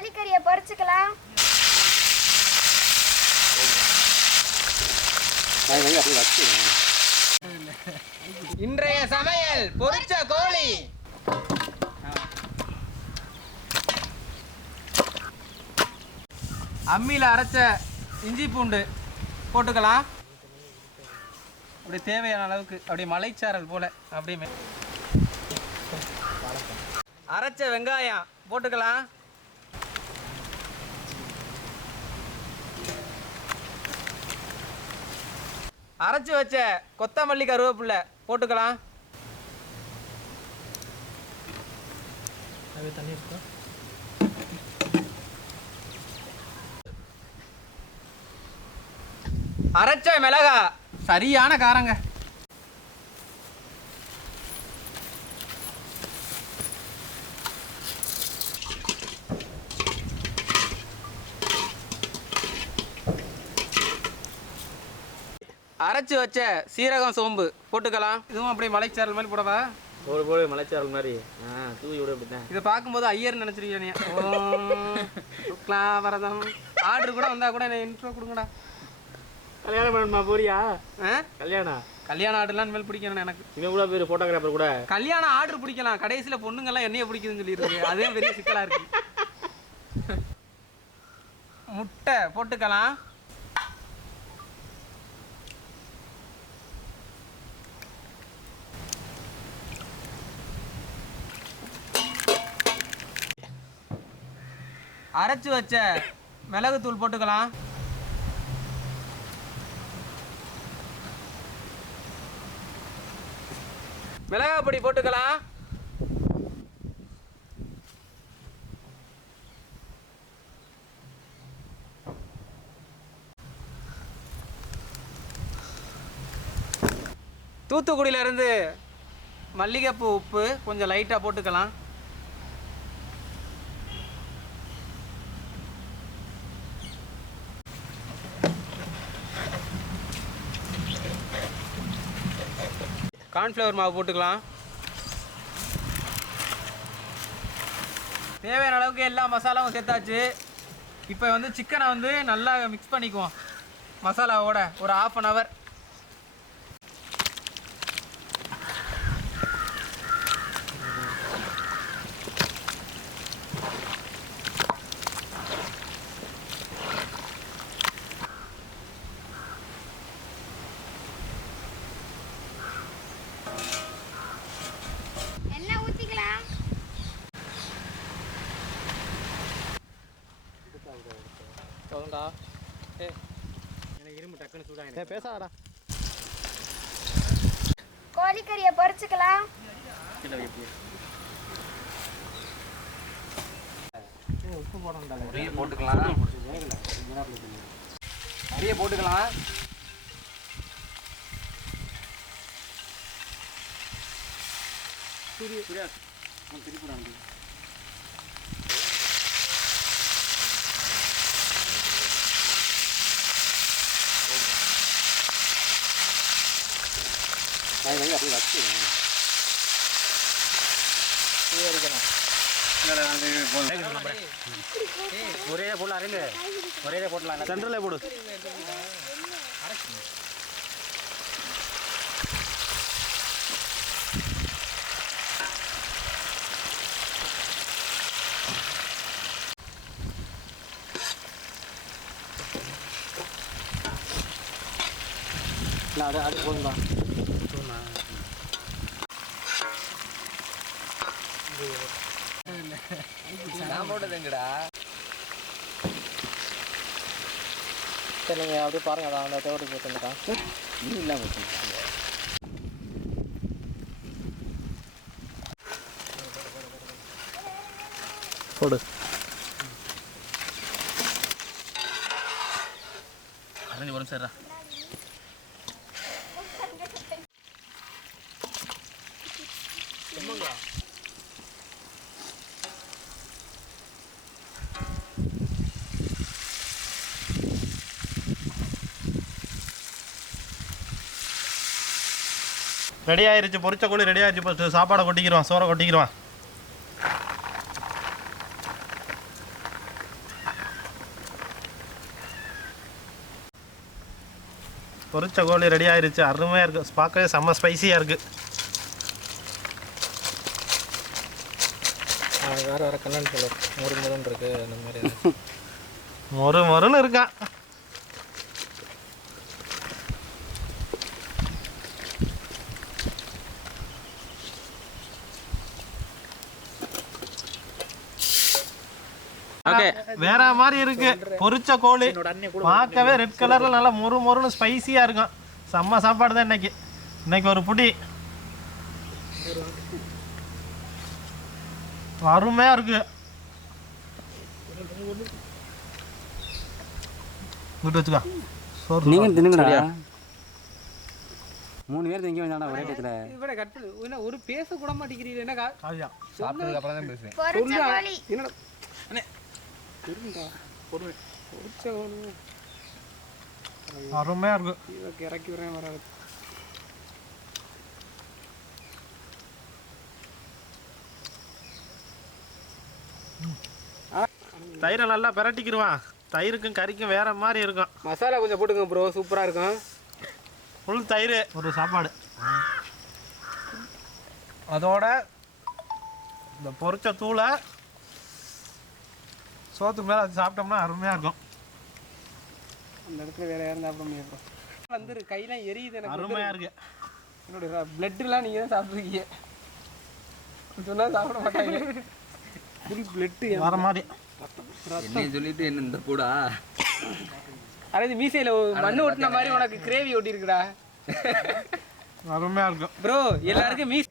கோழிக்கறியை பறிச்சுக்கலாம். இன்றைய சமையல் பொரிச்ச கோழி. அம்மியில் அரைச்ச இஞ்சி பூண்டு போட்டுக்கலாம். அப்படி தேவையான அளவுக்கு அப்படி மலைச்சாரல் போல அப்படியே அரைச்ச வெங்காயம் போட்டுக்கலாம். அரைச்சு வச்ச கொத்தமல்லி கருவேப்பிலை போட்டுக்கலாம். அரைச்ச மிளகா சரியான காரங்க. அரைச்சு வச்ச சீரகம் சோம்பு போட்டுக்கலாம். இதுவும் அப்படியே மலைச்சாரல் மாதிரி போடவா? போடு போடு மலைச்சாரல் மாதிரி. ஆ தூவி விட அப்படித்தான். இதை பார்க்கும்போது ஐயர் நினச்சிருக்கீங்க நீ. வரதம். ஆர்டர் கூட வந்தால் கூட என்ன இன்ட்ரோ கொடுங்கடா. கல்யாணம் பண்ணணுமா போறியா? கல்யாணம். கல்யாண ஆர்டர்லாம் இனிமேல் பிடிக்கணும் எனக்கு. இவன் கூட பேர் ஃபோட்டோகிராஃபர் கூட. கல்யாண ஆர்டர் பிடிக்கலாம். கடைசியில் பொண்ணுங்கெல்லாம் என்னைய பிடிக்குதுன்னு சொல்லியிருக்கு அதே பெரிய சிக்கலாக இருக்கு. முட்டை போட்டுக்கலாம். அரைச்சு வச்ச மிளகுத்தூள் போட்டுக்கலாம். மிளகா பொடி போட்டுக்கலாம் தூத்துக்குடியிலேருந்து மல்லிகைப்பூ உப்பு கொஞ்சம் லைட்டாக போட்டுக்கலாம். கார்ன்ஃப்ளவர் மாவு போட்டுக்கலாம். தேவையான அளவுக்கு எல்லா மசாலாவும் சேர்த்தாச்சு. இப்போ வந்து சிக்கனை வந்து நல்லா மிக்ஸ் பண்ணிக்குவோம். மசாலாவோட ஒரு ஆஃப் அன் ஹவர் போதும்டா எனக்கு இரும்பு டக்குன்னு சூடாக பேசாடா கோழிக்கறியை பொரிச்சுக்கலாம் உப்பு போடணும்டா. நிறைய போட்டுக்கலாம். நிறைய போட்டுக்கலாம். அப்படியே வச்சு ஒரே போடலாம் அரேங்க ஒரே போடலாம் சென்ட்ரலே போடு அது அது போதும் தான் எங்கடா சரி நீங்கள் அப்படியே பாருங்க அதான் அந்த தேவடி போட்டுருக்கா இன்னும் இல்லாமல் போடு. அரஞ்சு வரும் சரிடா. ரெடி ஆயிருச்சு பொரிச்ச கூழி ரெடி ஆயிருச்சு ஃபஸ்ட்டு சாப்பாடை கொட்டிக்கிடுவான் சோறை கொட்டிக்கிடுவான் பொரிச்ச கோழி ரெடி ஆயிருச்சு அருமையாக இருக்குது பார்க்கவே செம்ம ஸ்பைசியாக இருக்குது வேற வேறு கண்ணன் சொல்ல மொறு மொறுன்னு இருக்குது அந்த மாதிரி. மொறு மொறுன்னு இருக்கான். ஓகே. வேற மாதிரி இருக்கு. பொரிச்ச கோழி. பார்க்கவே ரெட் கலர்ல நல்லா மொறு மொறுன்னு ஸ்பைசியா இருக்கும். செம்ம சாப்பாடு தான் இன்னைக்கு. இன்னைக்கு ஒரு புடி. அருமையா இருக்கு. இங்கிட்டு வச்சுக்கோ. சோறு நீங்கள் தின்னுங்கடா மூணு பேர் திங்க வேண்டாம் ஒரே டயத்தில் இவட கட் பண்ணு என்ன ஒரு பேச கூட மாட்டேங்கிறீங்க என்ன கா- ஆயா சாப்பிட்டதுக்கு அப்புறம் தான் பேசுவேன் இருங்கடா பொறுமை பொரிச்ச ஒன்று அருமையா இருக்கு. இவக்கு இறக்கி விடுறேன் வராது தயிரை நல்லா பிரட்டிக்கிடுவான். தயிருக்கும் கறிக்கும் வேற மாதிரி இருக்கும். மசாலா கொஞ்சம் போட்டுங்க ப்ரோ சூப்பராக இருக்கும். ஃபுல் தயிர். ஒரு சாப்பாடு. அதோட இந்த பொரிச்ச தூளை சோத்துக்கு மேலே அது சாப்பிட்டோம்னா அருமையாக இருக்கும். அந்த இடத்துல வேற யாரும் சாப்பிட முடியாது ப்ரோ வந்து கையெல்லாம் எரியுது எனக்கு. அருமையாக இருக்கு. என்னோட பிளட்டுலாம் நீங்கள் தான் சாப்பிட்ருக்கீங்க சொன்னால் சாப்பிட மாட்டாங்க. ஃபுல் பிளட்டு வர மாதிரி. என்னையும் சொல்லிட்டு என்ன இந்த பூடா? அதாவது மீசையில் மண்ணு ஒட்டின மாதிரி உனக்கு கிரேவி ஒட்டியிருக்குடா அருமையாக இருக்கும். ப்ரோ எல்லாருக்கும் மீஸ்